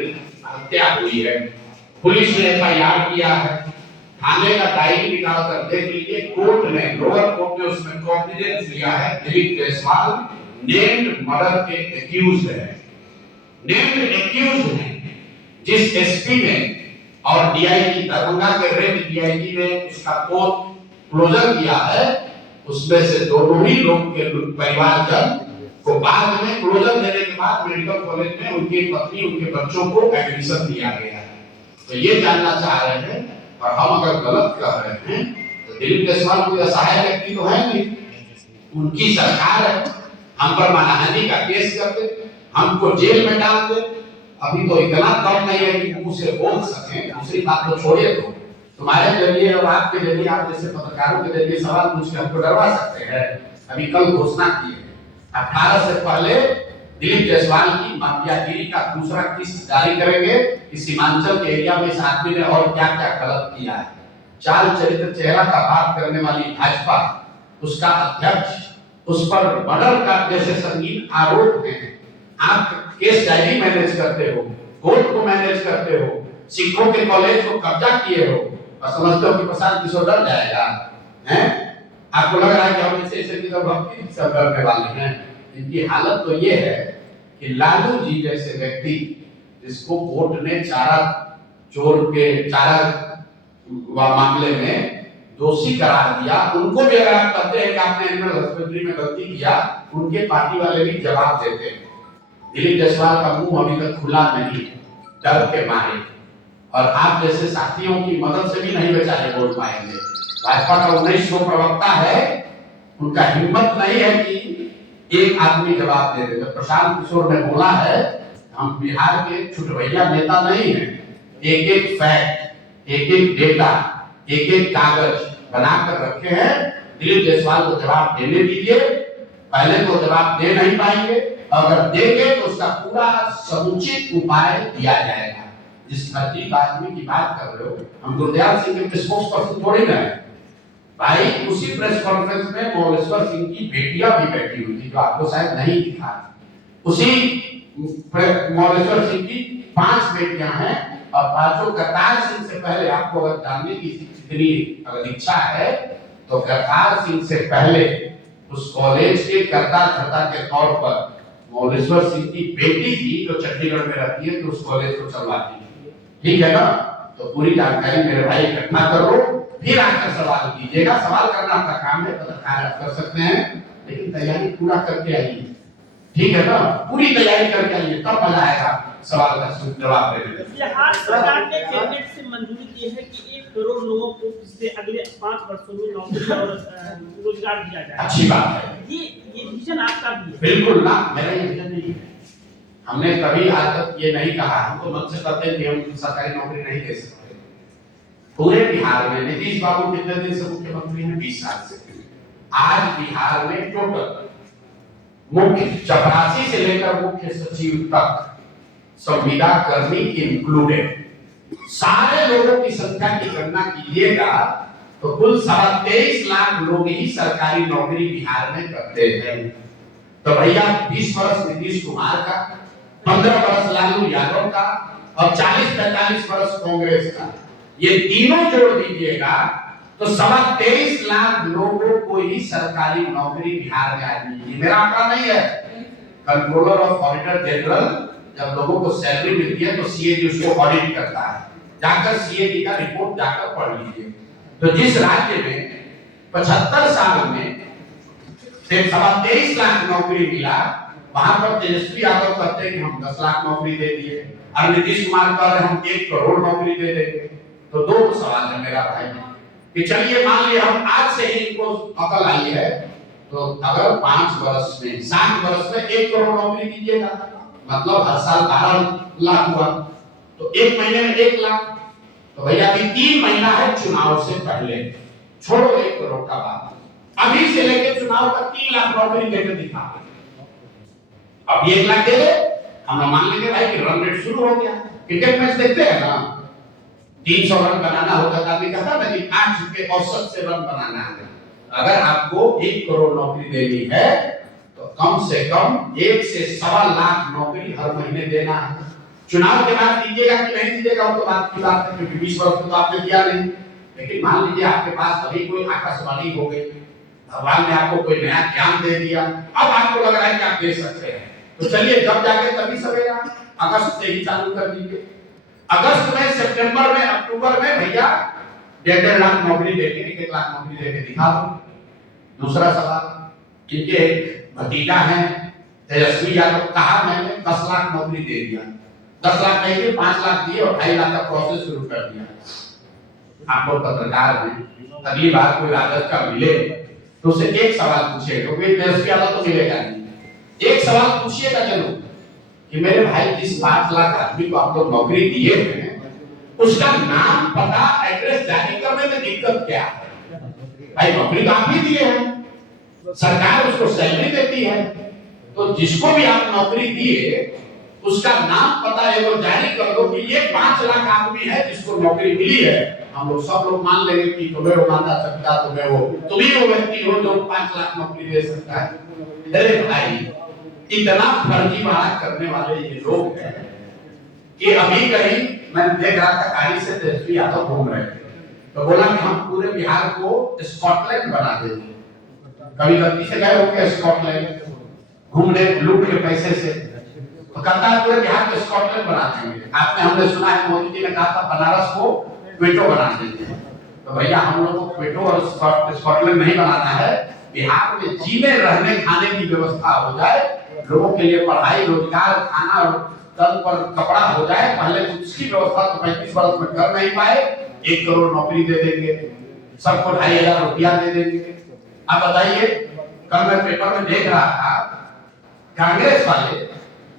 विरुद्ध हत्या हुई है। पुलिस ने एफआईआर किया है, थाने का डायरी निकाल कर देख लीजिए। कोर्ट ने, लोअर कोर्ट ने उसमें कॉन्फिडेंस लिया है। दिलीप जायसवाल नेम्ड मर्डर के एक्यूज्ड है, नेम्ड एक्यूज्ड है। जिस एसपी ने और डीआईजी दरभंगा के रेंज डीआईजी ने उसका कोर्ट क्लोजर किया है, उसमें से दोनों ही लोग के परिवारजन को बाद में क्लोजर देने के बाद मेडिकल कॉलेज में उनकी पत्नी, उनके बच्चों को एडमिशन दिया गया है। तो ये जानना चाह रहे हैं, और हम अगर गलत कह रहे हैं तो दिलीप जायसवाल कोई असहाय व्यक्ति तो है नहीं, उनकी सरकार है। हम पर मानहानि का केस करते, हमको जेल में डालते। अभी तो इतना दम नहीं है कि मुंह से बोल सके। दूसरी बात तो छोड़िए, तो तुम्हारे जरिए और आपके जरिए, आप जैसे पत्रकारों के जरिए सवाल पूछ के हमको डरवा सकते हैं। अभी कल घोषणा की है 18 से पहले दिलीप जायसवाल की माफियागिरी का दूसरा किस्त जारी करेंगे कि सीमांचल के एरिया में इस आदमी ने और क्या क्या गलत किया है। चाल चरित्र चेहरा का बात करने वाली भाजपा, उसका अध्यक्ष, उस पर मर्डर का जैसे संगीन आरोप है। आप केस डायरी मैनेज करते हो, कोर्ट को मैनेज करते हो, सिखों के कॉलेज को कब्जा किए हो और समझते हो कि प्रशांत किशोर डर जाएगा, हैं? आपको लग रहा है कि हम ऐसे भक्ति सब करने वाले हैं। इनकी हालत तो ये है कि लालू जी जैसे व्यक्ति, जिसको कोर्ट ने चारा चोर के चारा मामले में दोषी करार दिया, उनको भी अगर आप कहते हैं कि आपने एनिमल हस्बेंड्री में गलती किया, उनके पार्टी वाले भी जवाब देते हैं। दिलीप जायसवाल का मुंह अभी तक खुला नहीं, डर के मारे, और आप जैसे साथियों की मदद से भी नहीं बेचारे बोल पाएंगे। भाजपा का 19 प्रवक्ता है, उनका हिम्मत नहीं है कि एक आदमी जवाब दे दे। प्रशांत किशोर ने बोला है, हम बिहार के छुटभैया नेता नहीं हैं। एक एक फैक्ट, एक एक डेटा, एक एक कागज बनाकर रखे हैं। दिलीप जायसवाल को जवाब देने दीजिए। पहले तो जवाब दे नहीं पाएंगे, अगर देंगे तो उसका पूरा समुचित उपाय दिया जाएगा। जिस अजीब आदमी की बात कर रहे हो, हम गुरदयाल सिंह के स्पोक्स पर्सन थोड़ी ना है भाई। उसी प्रेस कॉन्फ्रेंस में मोलेश्वर सिंह की बेटियां भी बैठी हुई थी, जो आपको शायद नहीं दिखा। उसी मोलेश्वर सिंह की 5 बेटियां हैं, और पांचों करतार सिंह से पहले, आपको अगर जानने की इतनी अगर इच्छा है तो करतार सिंह से पहले उस कॉलेज के कर्ता धर्ता के तौर पर मोलेश्वर सिंह की बेटी थी, जो चंडीगढ़ में रहती है, तो उस कॉलेज को चलवाती है। ठीक है ना? तो पूरी जानकारी मेरे भाई इकट्ठा करो, फिर आकर सवाल कीजिएगा। सवाल करना आपका काम है, पत्रकार आप कर सकते हैं, लेकिन तैयारी पूरा करके आइए। ठीक है ना? पूरी तैयारी करके आइए, तब मजा आएगा सवाल का जवाब देने में। बिहार सरकार ने कैबिनेट से मंजूरी दी है कि 1 करोड़ लोगों को पिछले अगले 5 वर्षों में नौकरी और रोजगार दिया जाए। अच्छी बात है। ये विजन आपका भी है? बिल्कुल ना, मेरा ये विजन नहीं है। हमने कभी आज तक ये नहीं कहा, हम तो मन से कहते हैं कि हम सरकारी नौकरी नहीं दे सकते। पूरे बिहार में नीतीश बाबू कितने दिन से मुख्यमंत्री हैं? 20 साल से। आज बिहार में टोटल मुख्य चपरासी से लेकर मुख्य सचिव तक, संविदा कर्मी इंक्लूडेड, सारे लोगों की संख्या की गणना कीजिएगा तो कुल 23.5 लाख लोग ही सरकारी नौकरी बिहार में करते हैं। तो भैया 20 वर्ष नीतीश कुमार का, 15 वर्ष लालू यादव का, और 40-45 वर्ष कांग्रेस का, ये तीनों जोड़ दीजिएगा तो 23.5 लाख लोगों को ही सरकारी नौकरी बिहार में आज मिली। मेरा आंकड़ा नहीं है। कंट्रोलर ऑफ ऑडिटर जनरल जब लोगों को सैलरी मिलती है तो सीएजी उसको ऑडिट करता है। जाकर सीएजी का रिपोर्ट जाकर पढ़ लीजिए। तो जिस राज्य में 75 साल में सिर्फ 23.5 लाख नौकरी मिला, वहां पर तेजस्वी यादव कहते हैं कि हम 10 लाख नौकरी दे दिए, और नीतीश कुमार कह रहे हैं हम 1 करोड़ नौकरी दे देंगे। तो दो सवाल है मेरा भाई कि चलिए मान लिया हम आज से ही इनको अकल आई है, तो अगर 5 वर्ष में 7 वर्ष में 1 करोड़ नौकरी दीजिएगा, मतलब हर साल 12 लाख हुआ, तो 1 महीने में 1 लाख। तो भैया अभी 3 महीना है चुनाव से पहले, छोड़ो 1 करोड़ का बात, अभी से लेके चुनाव तक 3 लाख नौकरी देकर दिखा। अभी 1 लाख दे दो, हम मान लेंगे भाई कि रन रेट शुरू हो गया। क्रिकेट मैच देखते हैं ना, 300 रन बनाना होता था, अभी कहता ना कि 8 के औसत से रन बनाना है। अगर आपको 1 करोड़ नौकरी देनी है तो कम से कम 1 से 1.25 लाख नौकरी हर महीने देना है। चुनाव के बाद दीजिएगा कि नहीं दीजिएगा वो तो बात की बात है, क्योंकि 20 वर्ष तो आपने दिया नहीं। लेकिन मान लीजिए आपके पास अभी कोई आकाशवाणी हो गई, भगवान ने आपको कोई नया ज्ञान दे दिया, अब आपको लग रहा है कि आप दे सकते हैं, तो चलिए जब जाके तभी सवेरा अगस्त से ही चालू कर दीजिए। अगस्त में, सितंबर में, अक्टूबर में भैया 1.5 लाख नौकरी देके, 1 लाख नौकरी देके दिखा दो। दूसरा सवाल, इनके एक भतीजा है तेजस्वी यादव, कहा मैंने 10 लाख नौकरी दे दिया, 10 लाख नहीं दिए, 5 लाख दिए और 2.5 लाख का प्रोसेस शुरू कर दिया। आप लोग पत्रकार हैं, अगली बार कोई राजद का मिले तो उसे एक सवाल पूछिए, क्योंकि तेजस्वी यादव तो मिलेगा नहीं, एक सवाल पूछिएगा जरूर कि मेरे भाई जिस 5 लाख आदमी को आप लोग नौकरी दिए हैं उसका नाम, पता, एड्रेस जारी करने में दिक्कत क्या है? भाई नौकरी तो आप ही दिए हैं, सरकार उसको सैलरी देती है, तो जिसको भी आप नौकरी दिए उसका नाम, पता एवं जारी कर दो कि ये 5 लाख आदमी है जिसको नौकरी मिली है। हम लोग सब लोग मान लेंगे कि तुम्हें वो मानता सकता, तुम ही वो व्यक्ति हो जो 5 लाख नौकरी दे सकता है। अरे भाई इतना फर्जीवाड़ा करने वाले ये लोग हैं कि अभी कहीं मैं देख रहा था गाड़ी से तेजस्वी यादव घूम रहे थे, तो बोला कि हम पूरे बिहार को स्कॉटलैंड बना देंगे। कभी गलती से गए हो क्या स्कॉटलैंड घूमने लूट के पैसे से? तो कहता है पूरे बिहार को स्कॉटलैंड बना देंगे। आपने, हमने सुना है मोदी जी ने कहा था बनारस को क्वेटो बना देंगे। तो भैया हम लोगों को क्वेटो और स्कॉटलैंड नहीं बनाना है, बिहार में जीने रहने खाने की व्यवस्था हो जाए, लोगों के लिए पढ़ाई, रोजगार, खाना और तन पर कपड़ा हो जाए। पहले उसकी व्यवस्था तो 35 वर्ष में कर नहीं पाए, 1 करोड़ नौकरी दे देंगे, सबको 2,500 रुपया दे देंगे। अब बताइए, कल मैं पेपर में देख रहा था कांग्रेस वाले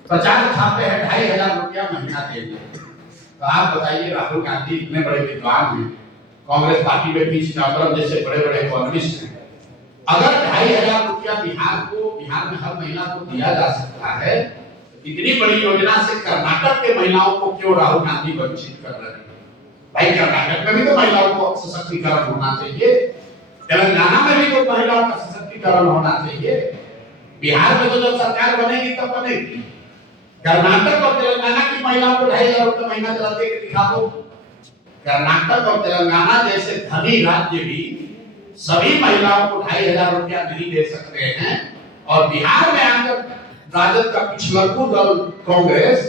50 छापे हैं 2,500 रुपया महीना देंगे। तो आप बताइए, राहुल गांधी इतने बड़े विद्वान हैं, कांग्रेस पार्टी में भी चिदंबरम जैसे बड़े बड़े इकोनॉमिस्ट हैं, अगर 2,500 रुपया बिहार में हर महिला को दिया जा सकता है, इतनी बड़ी योजना से कर्नाटक के महिलाओं को क्यों राहुल गांधी वंचित कर रहे हैं? भाई कर्नाटक में भी तो महिलाओं को सशक्तिकरण होना चाहिए, तेलंगाना में भी तो महिलाओं का सशक्तिकरण होना चाहिए। बिहार में तो जब सरकार बनेगी तब बनेगी। कर्नाटक और तेलंगाना की महिलाओं को 2,500 रुपये महीना जरा दे के दिखा दो। कर्नाटक और तेलंगाना जैसे धनी राज्य भी सभी महिलाओं को 2,500 रुपया नहीं दे सकते हैं, और बिहार में आकर राजद का पिछलग्गू दल कांग्रेस,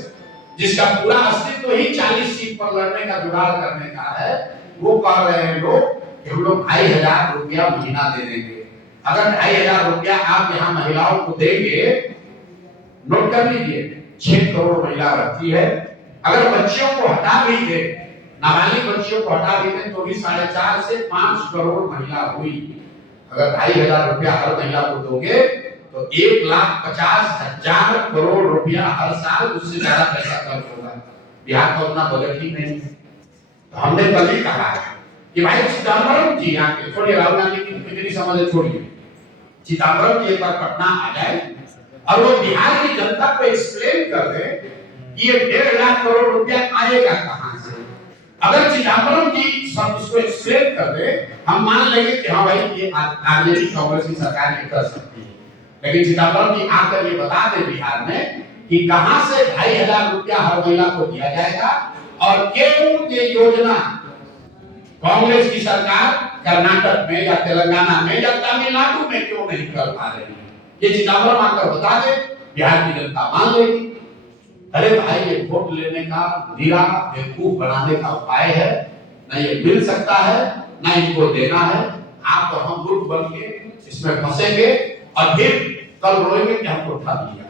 जिसका पूरा अस्तित्व ही 40 सीट पर लड़ने का जुगाड़ करने का है, वो कह रहे हैं लोग कि हम लोग 2,500 रुपया महीना दे देंगे। अगर 2,500 रुपया आप यहाँ महिलाओं को देंगे, नोट कर लीजिए, 6 करोड़ महिला रहती है। अगर बच्चियों को हटा भी दे, नाबालिग बच्चियों को हटा भी दे, तो भी 4.5 से 5 करोड़ महिला हुई। अगर 2,500 रुपया हर महिला को दोगे तो 1,50,000 करोड़ रुपया हर साल, उससे ज्यादा पैसा खर्च होगा। बिहार का उतना बजट ही नहीं। तो हमने कल ही कहा कि भाई चिदंबरम जी आके, छोड़िए राहुल गांधी की कितनी समझ छोड़िए, चिदंबरम जी एक बार पटना आ जाए और वो बिहार की जनता को एक्सप्लेन कर दे कि ये 1.5 लाख करोड़ रुपया आएगा कहां से। अगर चिदंबरम जी सब इसको एक्सप्लेन कर दे, हम मान लेंगे कि हाँ भाई ये आरजेडी कांग्रेस की सरकार ये कर सकती है। लेकिन चिदंबरम जी आकर ये बता दे बिहार में कि कहां से 2,500 रुपया हर महिला को दिया जाएगा, और क्यों ये योजना कांग्रेस की सरकार कर्नाटक में या तेलंगाना में या तमिलनाडु में क्यों नहीं कर पा रही है। ये चिदंबरम आकर बता दे, बिहार की जनता मान लेगी। अरे भाई ये वोट लेने का निरा बेवकूफ बनाने का उपाय है, ना ये मिल सकता है ना इनको देना है। आप और हम ग्रुप बन के इसमें फंसेंगे और फिर कल रोएंगे कि हमको उठा दिया।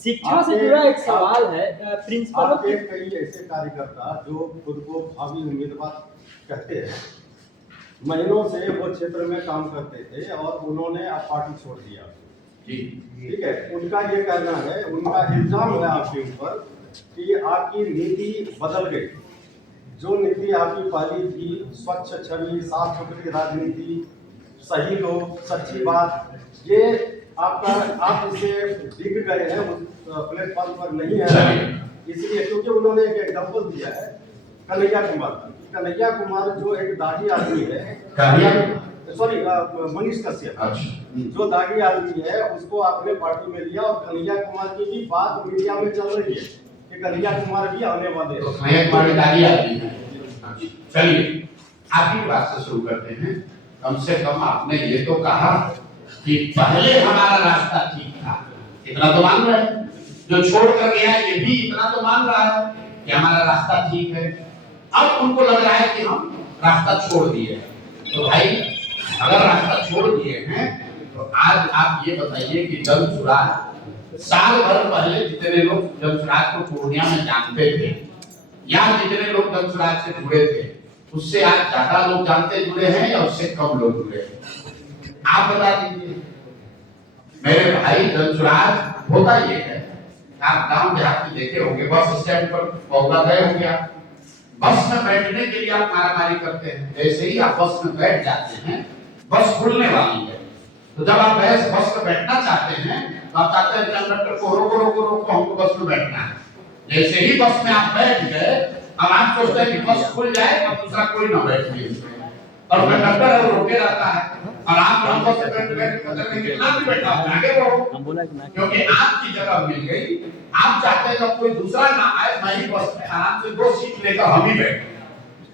शिक्षा से जुड़ा एक सवाल है, प्रिंसिपल के कई ऐसे कार्यकर्ता जो खुद को भावी उम्मीदवार कहते हैं, महीनों से वो क्षेत्र में काम करते थे और उन्होंने अब पार्टी छोड़ दिया। ठीक है, उनका ये कहना है, उनका इल्जाम है आपके ऊपर कि आपकी नीति बदल गई। जो नीति आपकी पहली थी, स्वच्छ छवि, साफ सुथरी राजनीति, सही लोग, सच्ची बात, ये आपका, आप इसे दिख गए हैं, उस प्लेटफॉर्म पर नहीं है। इसलिए क्योंकि उन्होंने एक एग्जाम्पल दिया है कन्हैया कुमार जो एक दाढ़ी आदमी है, सॉरी मनीष कश्यप, जो दागी आदमी है, उसको आपने पार्टी में लिया। और कन्हैया कुमार की भी बात मीडिया में चल रही है कि कन्हैया कुमार भी आने वाले हैं। तो कन्हैया कुमार की दादी आती है। चलिए आप ही बात से शुरू करते हैं। कम से कम आपने ये तो कहा कि पहले हमारा रास्ता ठीक था, इतना तो मान रहे हैं। जो छोड़ कर गया ये भी इतना तो मान रहा है कि हमारा रास्ता ठीक है। अब उनको लग रहा है कि हम रास्ता छोड़ दिए। तो भाई अगर रास्ता छोड़ दिए हैं तो आज आप ये बताइए कि जमसुराज साल भर पहले जितने लोग जमसुराज को पूर्णिया में जानते थे या जितने लोग जमसुराज से जुड़े थे उससे आज ज्यादा लोग जानते जुड़े हैं या उससे कम लोग जुड़े हैं? आप बता दीजिए मेरे भाई। जमसुराज होता ये है, आप गांव देहात में देखे होंगे, बस स्टैंड पर पौधा गए होंगे, आप बस में बैठने के लिए आप मारामारी करते हैं। जैसे ही आप बस में बैठ जाते हैं बस खुलने वाली है, तो जब आप बस में बैठना चाहते हैं तो आप चाहते हैं कंडक्टर को रोको रोको रोको, हमको बस में बैठना है। जैसे ही बस में आप बैठ गए अब आप सोचते हैं कि बस खुल जाए अब दूसरा कोई ना बैठे और कंडक्टर है रोके रहता है और आप हम बस में कितना भी बैठा हो आगे बढ़ो, क्योंकि आपकी जगह मिल गई। आप चाहते हैं कि कोई दूसरा ना आए, मैं ही बस में आराम से 2 सीट लेकर हम ही बैठे।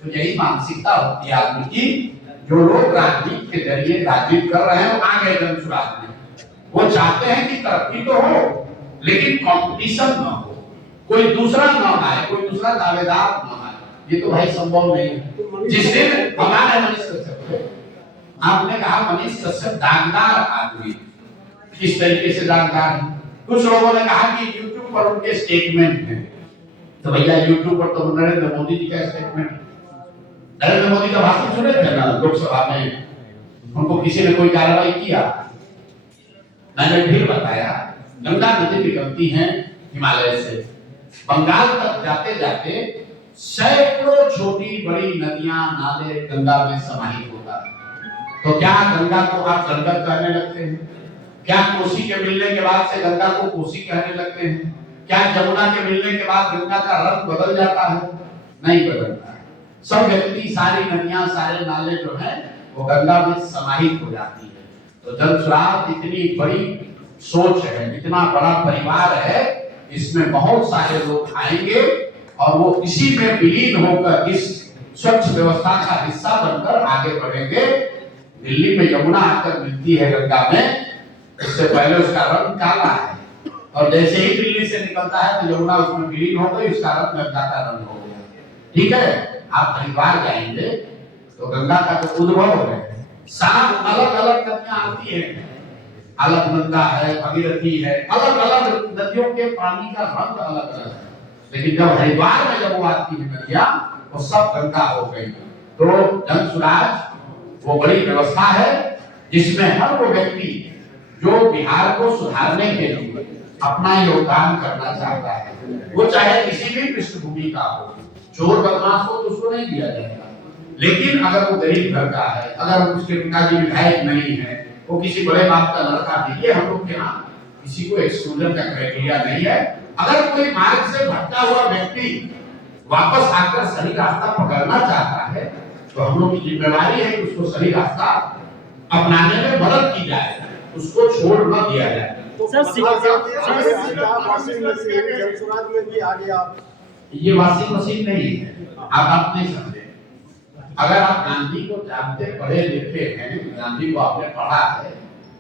तो यही मानसिकता होती है आदमी की। जो लोग राजनीति के जरिए राजनीति कर रहे हैं वो आ गए जमसुराज में, वो चाहते हैं कि तरक्की तो हो लेकिन कंपटीशन ना हो, कोई दूसरा ना आए, कोई दूसरा दावेदार ना आए। ये तो भाई संभव नहीं है। जिस दिन हमारे मनीष कश्यप, आपने कहा मनीष कश्यप दागदार आदमी, किस तरीके से दागदार है? कुछ लोगों ने कहा कि YouTube पर उनके स्टेटमेंट हैं, तो भैया YouTube पर तो नरेंद्र मोदी जी का स्टेटमेंट, नरेंद्र मोदी का भाषण सुने थे ना लोकसभा में, उनको किसी ने कोई कार्रवाई किया? मैंने फिर बताया गंगा नदी निकलती है हिमालय से, बंगाल तक जाते जाते सैकड़ों छोटी बड़ी नदियां नाले गंगा में समाहित होता है। तो क्या गंगा को आप गंगा कहने लगते हैं? क्या कोसी के मिलने के बाद से गंगा को कोसी कहने लगते हैं? क्या जमुना के मिलने के बाद गंगा का रंग बदल जाता है? नहीं बदलता है। सब व्यक्ति, सारी नदियां, सारे नाले जो हैं वो गंगा में समाहित हो जाती है। तो जमसुराज इतनी बड़ी सोच है, इतना बड़ा परिवार है, इसमें बहुत सारे लोग आएंगे और वो इसी में विलीन होकर इस स्वच्छ व्यवस्था का हिस्सा बनकर आगे बढ़ेंगे। दिल्ली में यमुना आकर मिलती है गंगा में, उससे पहले उसका रंग काला है और जैसे ही दिल्ली से निकलता है तो यमुना उसमें विलीन हो गई, उसका रंग गंगा का रंग हो गया। ठीक है, आप हरिद्वार जाएंगे तो गंगा का जो उद्भव है, 7 अलग अलग नदियां आती हैं, अलकनंदा है, भगीरथी है, अलग अलग नदियों के पानी का रंग अलग अलग है। लेकिन जब हरिद्वार में जब वो आती है नदियां वो सब गंगा हो गई। तो जमसुराज वो बड़ी व्यवस्था है जिसमें हर वो व्यक्ति जो बिहार को सुधारने के लिए अपना योगदान करना चाहता है, वो चाहे किसी भी पृष्ठभूमि का हो, चोर बदमाश हो तो उसको नहीं दिया जाएगा, लेकिन अगर वो गरीब घर का है, अगर उसके पिताजी विधायक नहीं है, वो किसी बड़े बाप का लड़का भी, ये हम लोग के यहाँ किसी को एक्सक्लूजन का क्राइटेरिया नहीं है। अगर कोई मार्ग से भटका हुआ व्यक्ति वापस आकर सही रास्ता पकड़ना चाहता है तो हम लोग की जिम्मेदारी है कि उसको सही रास्ता अपनाने में मदद की जाए, उसको छोड़ न दिया जाए। जमसुराज में भी आगे आप, ये वॉशिंग मशीन नहीं है, आप नहीं समझे। अगर आप गांधी को जानते, पढ़े लिखे हैं, गांधी को आपने पढ़ा है,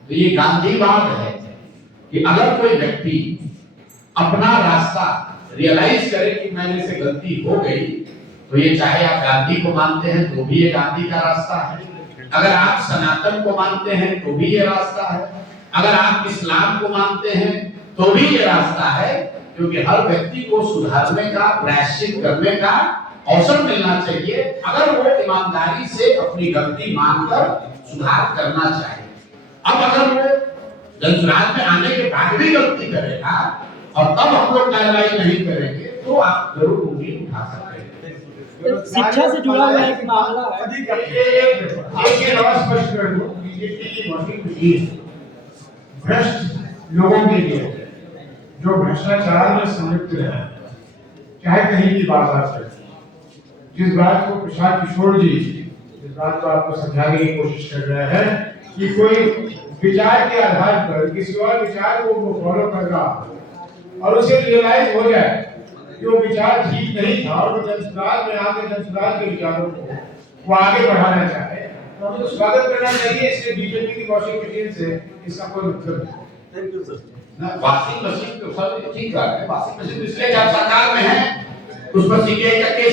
तो ये गांधीवाद है कि अगर कोई व्यक्ति अपना रास्ता रियलाइज करे कि मैंने से गलती हो गई, तो ये चाहे आप गांधी को मानते हैं तो भी ये गांधी का रास्ता है, अगर आप सनातन को मानते हैं तो भी ये रास्ता है, अगर आप इस्लाम को मानते हैं तो भी ये रास्ता है, क्योंकि हर व्यक्ति को सुधारने का, प्रायश्चित करने का अवसर मिलना चाहिए अगर वो ईमानदारी से अपनी गलती मानकर सुधार करना चाहे। अब अगर वो जमसुराज में आने के बाद भी गलती करेगा और तब हम लोग कार्रवाई नहीं करेंगे तो आप जरूर उंगली उठा सकते हैं। शिक्षा से जुड़ा हुआ एक मामला है। एक स्पष्ट कर दूं, बीजेपी की बहुत खुशी है भ्रष्ट लोगों के लिए जो भ्रष्टाचार में संलिप्त है, चाहे कहीं की बात है। जिस बात को प्रसाद किशोर जी इस बात को आपको समझाने की कोशिश कर रहे हैं कि कोई विचार के आधार पर किसी और विचार को वो फॉलो कर रहा और उसे रियलाइज हो जाए जो विचार ठीक नहीं था और वो जनसुराज में आके जनसुराज के विचारों को वो आगे बढ़ाना चाहे तो हमें तो स्वागत करना चाहिए। इससे बीजेपी की वॉशिंग मशीन से इसका कोई मतलब नहीं। Thank you sir. ना वॉशिंग मशीन तो सब ठीक है, वॉशिंग मशीन इसलिए जब सरकार में है उस पर सीबीआई का केस